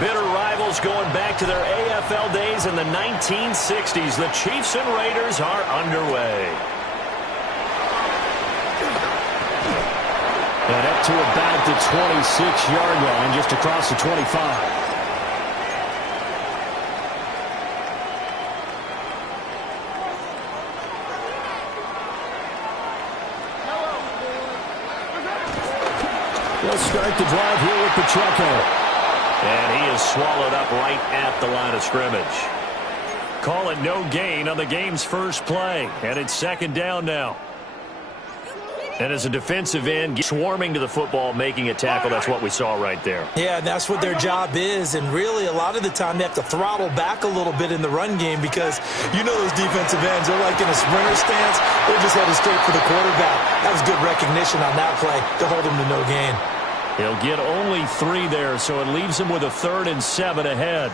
Bitter rivals going back to their AFL days in the 1960s. The Chiefs and Raiders are underway. And up to about the 26-yard line, just across the 25. They'll start the drive here with Pacheco. And he is swallowed up right at the line of scrimmage. Call it no gain on the game's first play. And it's second down now. And as a defensive end, swarming to the football, making a tackle, that's what we saw right there. Yeah, that's what their job is. And really, a lot of the time, they have to throttle back a little bit in the run game because you know those defensive ends, they're like in a sprinter stance. They're just headed straight for the quarterback. That was good recognition on that play to hold him to no gain. He'll get only 3 there, so it leaves him with a 3rd and 7 ahead.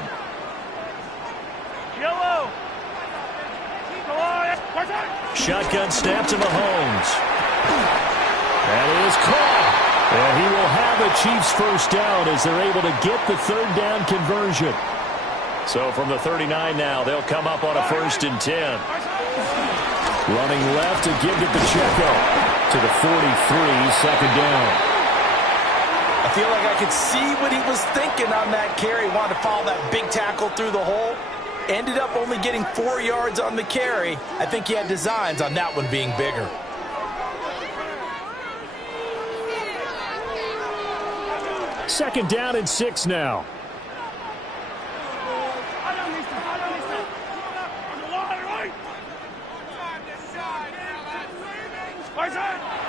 Shotgun snap to Mahomes. That is caught. And he will have a Chiefs first down as they're able to get the 3rd down conversion. So from the 39 now, they'll come up on a 1st and 10. Running left to give to Pacheco to the 43, second down. I feel like I could see what he was thinking on that carry. Wanted to follow that big tackle through the hole. Ended up only getting 4 yards on the carry. I think he had designs on that one being bigger. Second down and 6 now.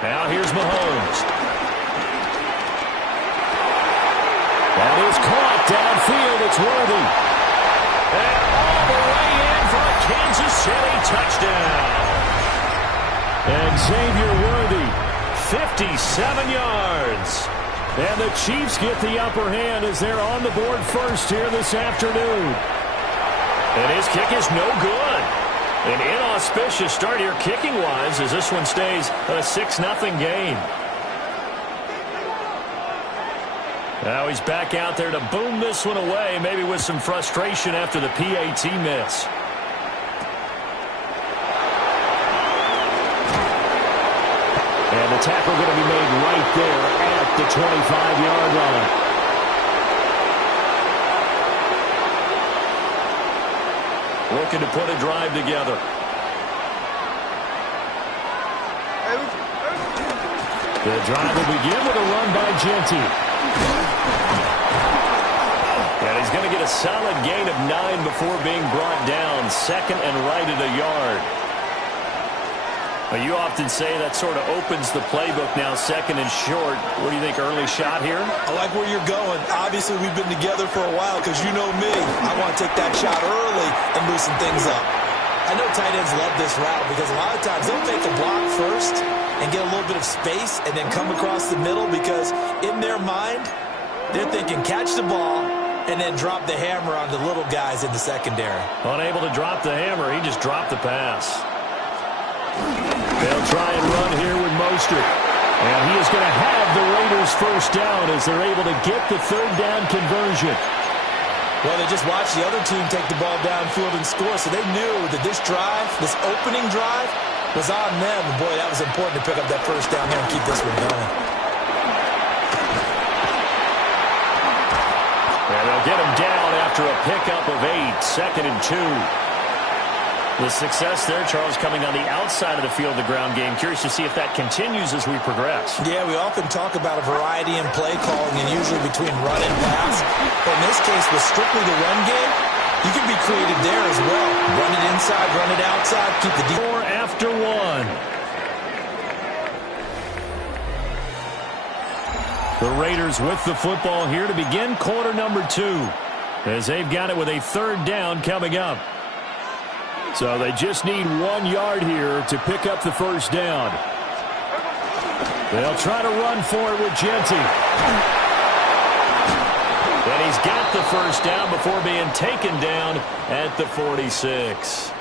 Now here's Mahomes. That is caught downfield. It's Worthy. And all the way in for a Kansas City touchdown. And Xavier Worthy, 57 yards. And the Chiefs get the upper hand as they're on the board first here this afternoon. And his kick is no good. An inauspicious start here kicking-wise as this one stays a 6-0 game. Now he's back out there to boom this one away, maybe with some frustration after the PAT miss. And the tackle going to be made right there at the 25-yard line. Looking to put a drive together. The drive will begin with a run by Genty. And he's going to get a solid gain of 9 before being brought down. Second and right at a yard. Well, you often say that sort of opens the playbook now, second and short. What do you think, early shot here? I like where you're going. Obviously, we've been together for a while because you know me. I want to take that shot early and loosen things up. I know tight ends love this route because a lot of times they'll take a block first and get a little bit of space and then come across the middle because in their mind, they're thinking catch the ball and then drop the hammer on the little guys in the secondary. Unable to drop the hammer, he just dropped the pass. They'll try and run here with Mostert. And he is going to have the Raiders first down as they're able to get the 3rd down conversion. Well, they just watched the other team take the ball downfield and score, so they knew that this drive, this opening drive, was on them. And boy, that was important to pick up that first down there and keep this one going. And they'll get him down after a pickup of 8, second and 2. The success there, Charles, coming on the outside of the field, the ground game. Curious to see if that continues as we progress. Yeah, we often talk about a variety in play calling and usually between run and pass. But in this case, with strictly the run game, you can be creative there as well. Run it inside, run it outside, keep the deep. 4 after 1. The Raiders with the football here to begin quarter number 2. As they've got it with a 3rd down coming up. So they just need 1 yard here to pick up the first down. They'll try to run for it with Genty. And he's got the first down before being taken down at the 46.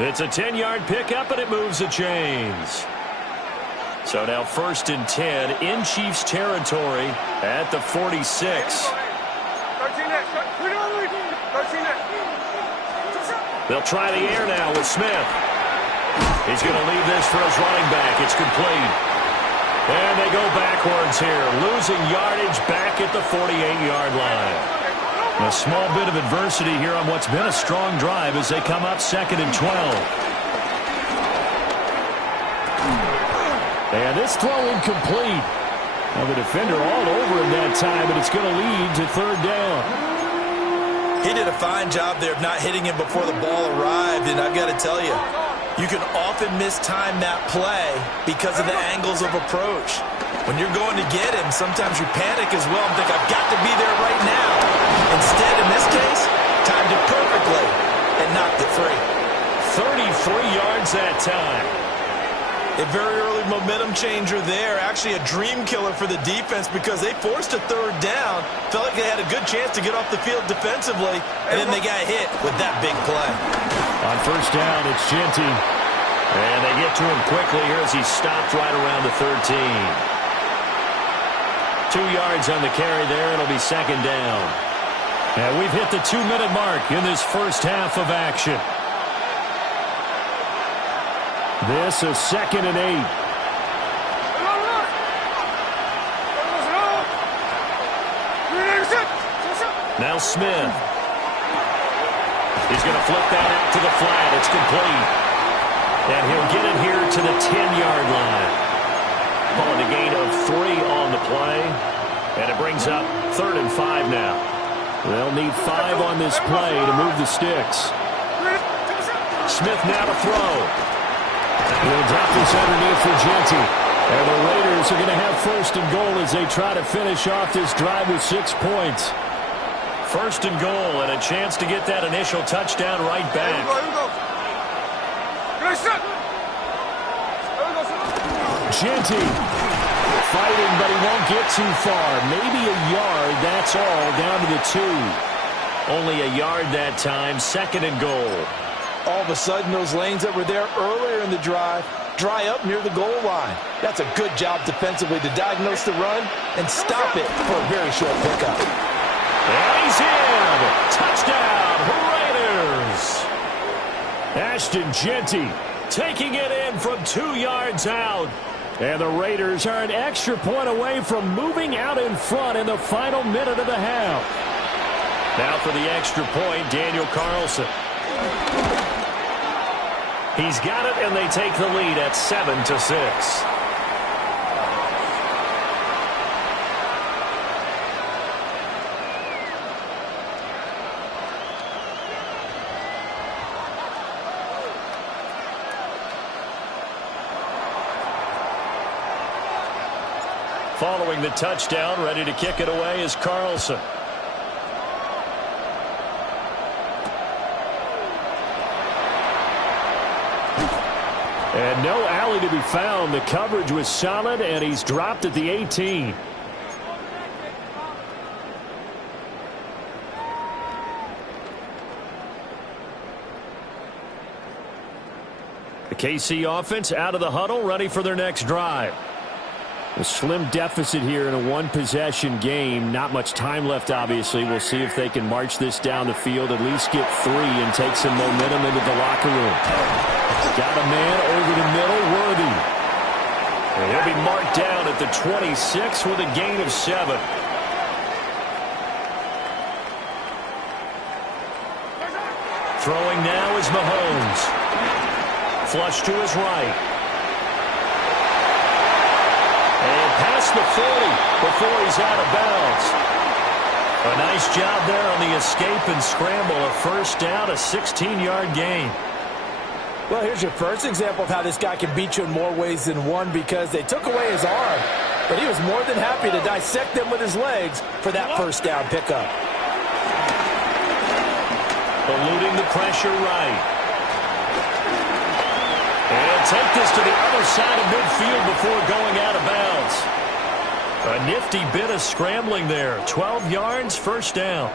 It's a 10-yard pickup, and it moves the chains. So now 1st and 10 in Chiefs territory at the 46. They'll try the air now with Smith. He's going to leave this for his running back. It's complete. And they go backwards here, losing yardage back at the 48-yard line. A small bit of adversity here on what's been a strong drive as they come up 2nd and 12. And this throw incomplete. Now the defender all over him that time, but it's going to lead to 3rd down. He did a fine job there of not hitting him before the ball arrived, and I've got to tell you, you can often mistime that play because of the angles of approach. When you're going to get him, sometimes you panic as well and think, I've got to be there right now. Instead, in this case, timed it perfectly and knocked it free. 33 yards that time. A very early momentum changer there. Actually a dream killer for the defense because they forced a 3rd down. Felt like they had a good chance to get off the field defensively, and then they got hit with that big play. On 1st down, it's Genty. And they get to him quickly here as he stopped right around the 13. 2 yards on the carry there. It'll be 2nd down. And we've hit the 2-minute mark in this first half of action. This is 2nd and 8. Now Smith. He's going to flip that out to the flat. It's complete. And he'll get it here to the 10-yard line. Calling a gain of 3 on the play. And it brings up 3rd and 5 now. They'll need 5 on this play to move the sticks. Smith now to throw. He'll drop this underneath for Genty. And the Raiders are going to have 1st and goal as they try to finish off this drive with 6 points. 1st and goal and a chance to get that initial touchdown right back. Genty fighting, but he won't get too far. Maybe a yard, that's all, down to the 2. Only a yard that time, 2nd and goal. All of a sudden, those lanes that were there earlier in the drive dry up near the goal line. That's a good job defensively to diagnose the run and stop it for a very short pickup. And he's in! Touchdown, Raiders! Ashton Genty taking it in from 2 yards out. And the Raiders are an extra point away from moving out in front in the final minute of the half. Now for the extra point, Daniel Carlson. He's got it, and they take the lead at 7-6. Following the touchdown, ready to kick it away is Carlson. And no alley to be found. The coverage was solid, and he's dropped at the 18. The KC offense out of the huddle, ready for their next drive. A slim deficit here in a one-possession game. Not much time left, obviously. We'll see if they can march this down the field, at least get 3 and take some momentum into the locker room. Got a man over the middle, Worthy. And he'll be marked down at the 26 with a gain of 7. Throwing now is Mahomes. Flush to his right. And past the 40 before he's out of bounds. A nice job there on the escape and scramble. A first down, a 16-yard gain. Well, here's your first example of how this guy can beat you in more ways than one, because they took away his arm, but he was more than happy to dissect them with his legs for that first down pickup. Eluding the pressure right. And take this to the other side of midfield before going out of bounds. A nifty bit of scrambling there. 12 yards, first down.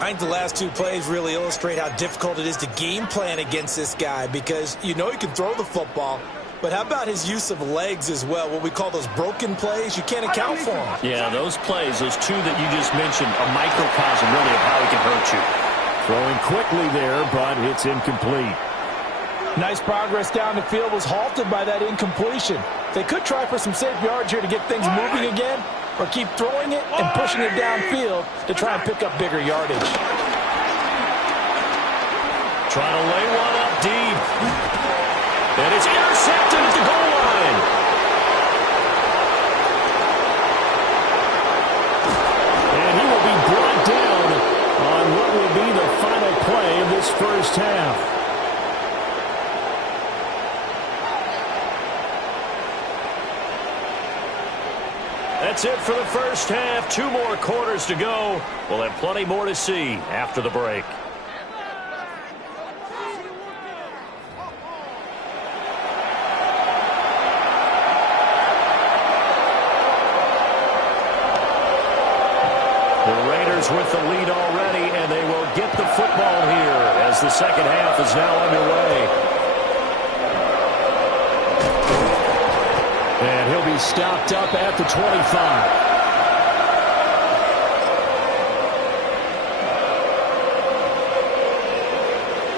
I think the last 2 plays really illustrate how difficult it is to game plan against this guy, because you know he can throw the football, But how about his use of legs as well, what we call those broken plays? You can't account for them. Yeah, those plays, those two that you just mentioned, a microcosm really of how he can hurt you. Throwing quickly there, but it's incomplete. Nice progress down the field was halted by that incompletion. They could try for some safe yards here to get things moving again, or keep throwing it and pushing it downfield to try and pick up bigger yardage. Trying to lay one up deep. And it's intercepted at the goal line. And he will be brought down on what will be the final play of this first half. That's it for the first half. 2 more quarters to go. We'll have plenty more to see after the break. The Raiders with the lead already, and they will get the football here as the second half is now underway. And he'll be stopped up at the 25.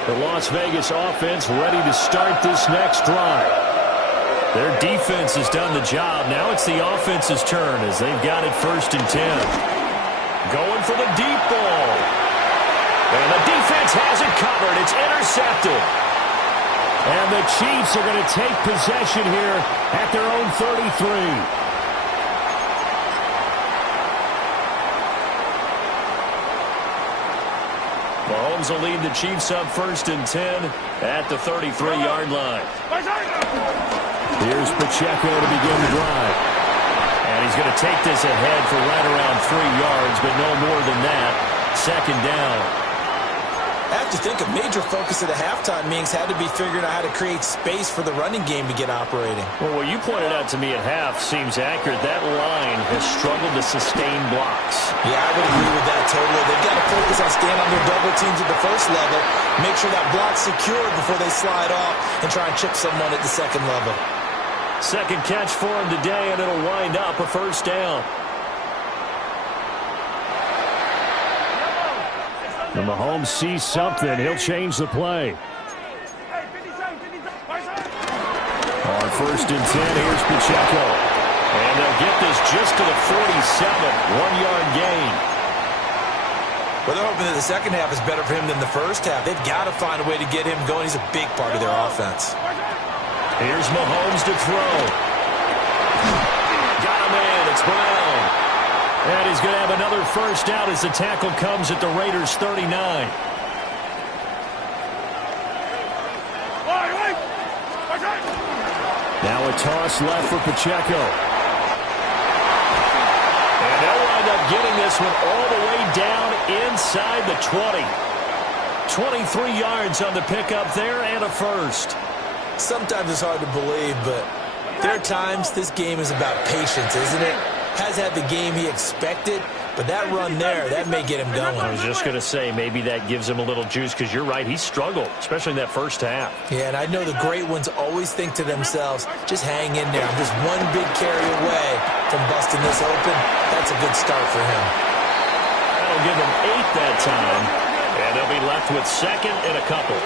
The Las Vegas offense ready to start this next drive. Their defense has done the job. Now it's the offense's turn as they've got it 1st and 10. Going for the deep ball. And the defense has it covered. It's intercepted. And the Chiefs are going to take possession here at their own 33. Mahomes will lead the Chiefs up 1st and 10 at the 33-yard line. Here's Pacheco to begin the drive. And he's going to take this ahead for right around 3 yards, but no more than that. 2nd down. I have to think a major focus of the halftime meetings had to be figuring out how to create space for the running game to get operating. Well, what you pointed out to me at half seems accurate. That line has struggled to sustain blocks. Yeah, I would agree with that totally. They've got to focus on staying on their double teams at the first level, make sure that block's secured before they slide off and try and chip someone at the second level. Second catch for him today, and it'll wind up a 1st down. And Mahomes sees something. He'll change the play. On 1st and 10, here's Pacheco. And they'll get this just to the 47. 1-yard gain. Well, they're hoping that the second half is better for him than the first half. They've got to find a way to get him going. He's a big part of their offense. Here's Mahomes to throw. Got him in. It's Brown. And he's going to have another 1st down as the tackle comes at the Raiders' 39. Now a toss left for Pacheco. And they'll wind up getting this one all the way down inside the 20. 23 yards on the pickup there and a 1st. Sometimes it's hard to believe, but there are times this game is about patience, isn't it? Has had the game he expected, but that run there, that may get him going. I was just going to say, maybe that gives him a little juice, because you're right, he struggled, especially in that first half. Yeah, and I know the great ones always think to themselves, just hang in there. I'm just one big carry away from busting this open. That's a good start for him. That'll give him 8 that time, and they'll be left with 2nd and a couple.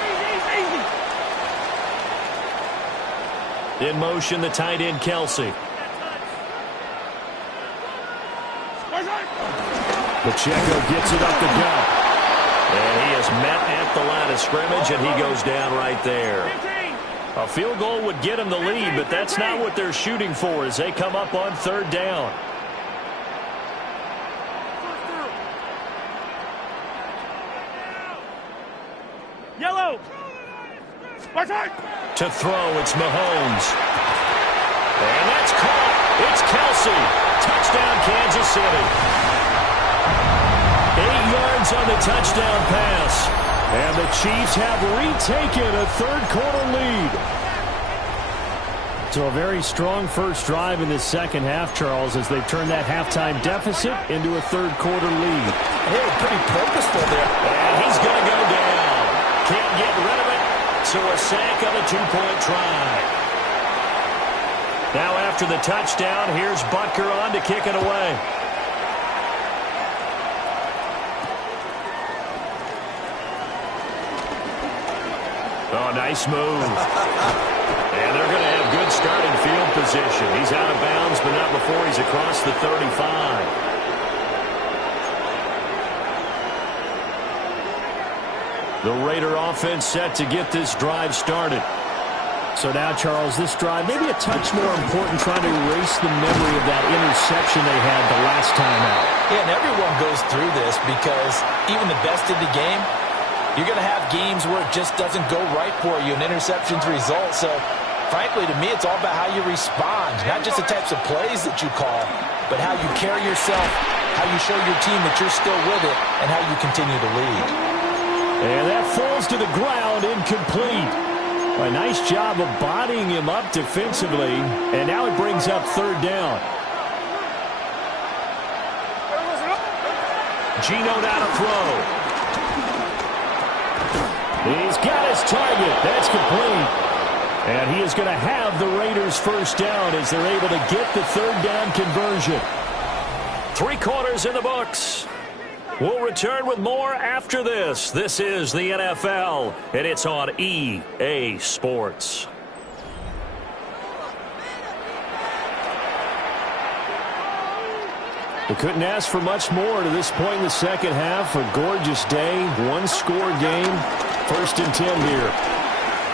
In motion, the tight end, Kelsey. Pacheco gets it up the gut. And he is met at the line of scrimmage, and he goes down right there. A field goal would get him the lead, but that's not what they're shooting for as they come up on 3rd down. Yellow. To throw, it's Mahomes. And that's caught. It's Kelsey. Touchdown, Kansas City. 8 yards on the touchdown pass. And the Chiefs have retaken a 3rd quarter lead. So a very strong first drive in this second half, Charles, as they've turned that halftime deficit into a 3rd quarter lead. They were pretty purposeful there. And he's going to go down. Can't get rid of it. So a sack on a 2-point try. Now after the touchdown, here's Butker on to kick it away. Oh, nice move. And they're going to have good starting field position. He's out of bounds, but not before he's across the 35. The Raider offense set to get this drive started. So now, Charles, this drive maybe a touch more important, trying to erase the memory of that interception they had the last time out. Yeah, and everyone goes through this because even the best in the game, you're going to have games where it just doesn't go right for you, and interceptions result. So, frankly, to me, it's all about how you respond, not just the types of plays that you call, but how you carry yourself, how you show your team that you're still with it, and how you continue to lead. And that falls to the ground, incomplete. A nice job of bodying him up defensively, and now it brings up third down. Geno now to throw. He's got his target. That's complete. And he is going to have the Raiders first down as they're able to get the third down conversion. 3 quarters in the books. We'll return with more after this. This is the NFL, and it's on EA Sports. We couldn't ask for much more to this point in the second half. A gorgeous day, one-score game, 1st and 10 here.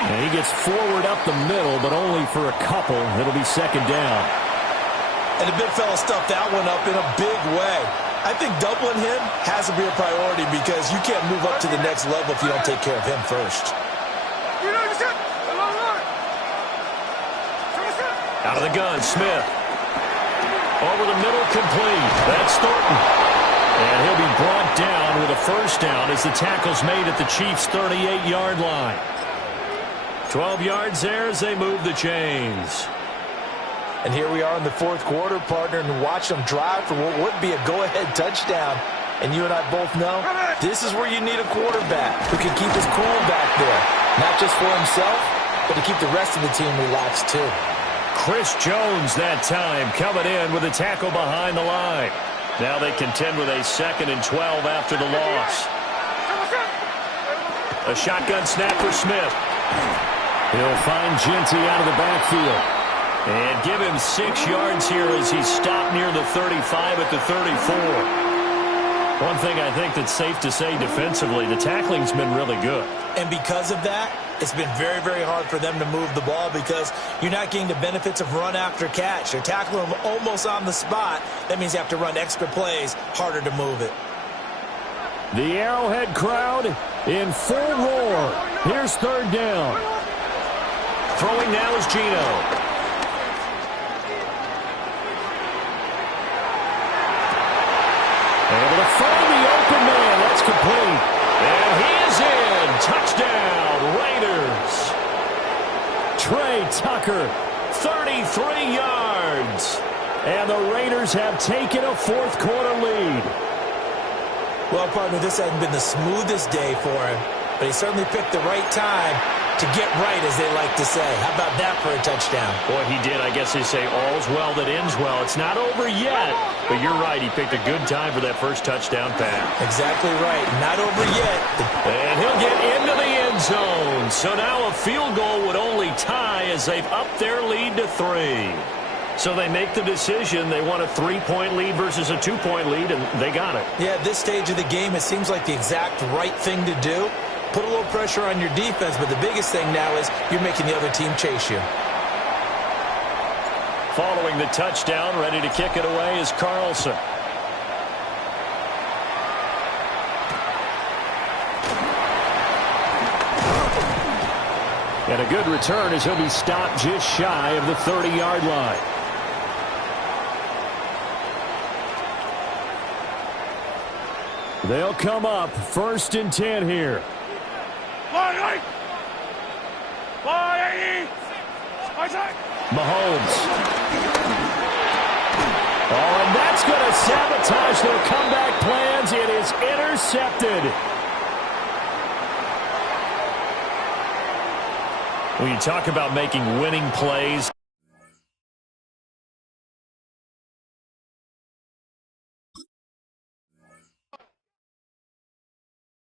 And he gets forward up the middle, but only for a couple. It'll be second down. And the big fella stuffed that one up in a big way. I think doubling him has to be a priority because you can't move up to the next level if you don't take care of him first. Out of the gun, Smith. Over the middle, complete. That's Thornton. And he'll be brought down with a first down as the tackle's made at the Chiefs' 38-yard line. 12 yards there as they move the chains. And here we are in the 4th quarter, partner, and watch them drive for what would be a go-ahead touchdown. And you and I both know this is where you need a quarterback who can keep his cool back there. Not just for himself, but to keep the rest of the team relaxed too. Chris Jones that time coming in with a tackle behind the line. Now they contend with a 2nd and 12 after the loss. A shotgun snap for Smith. He'll find Genty out of the backfield. And give him 6 yards here as he's stopped near the 35 at the 34. One thing I think that's safe to say defensively, the tackling's been really good. And because of that, it's been very, very hard for them to move the ball because you're not getting the benefits of run after catch. They're tackling them almost on the spot. That means you have to run extra plays, harder to move it. The Arrowhead crowd in full roar. Here's third down. Throwing now is Geno. Able to find the open man. That's complete. And he is in. Touchdown, Raiders. Trey Tucker, 33 yards. And the Raiders have taken a 4th quarter lead. Well, partner, this hasn't been the smoothest day for him, but he certainly picked the right time to get right, as they like to say. How about that for a touchdown? Boy, he did. I guess they say all's well that ends well. It's not over yet, but you're right. He picked a good time for that first touchdown pass. Exactly right. Not over yet. And he'll get into the end zone. So now a field goal would only tie as they've upped their lead to 3. So they make the decision. They want a 3-point lead versus a 2-point lead, and they got it. Yeah, at this stage of the game, it seems like the exact right thing to do. Put a little pressure on your defense, but the biggest thing now is you're making the other team chase you. Following the touchdown, ready to kick it away is Carlson. And a good return as he'll be stopped just shy of the 30-yard line. They'll come up 1st and 10 here. Mahomes. Oh, and that's going to sabotage their comeback plans. It is intercepted. When you talk about making winning plays,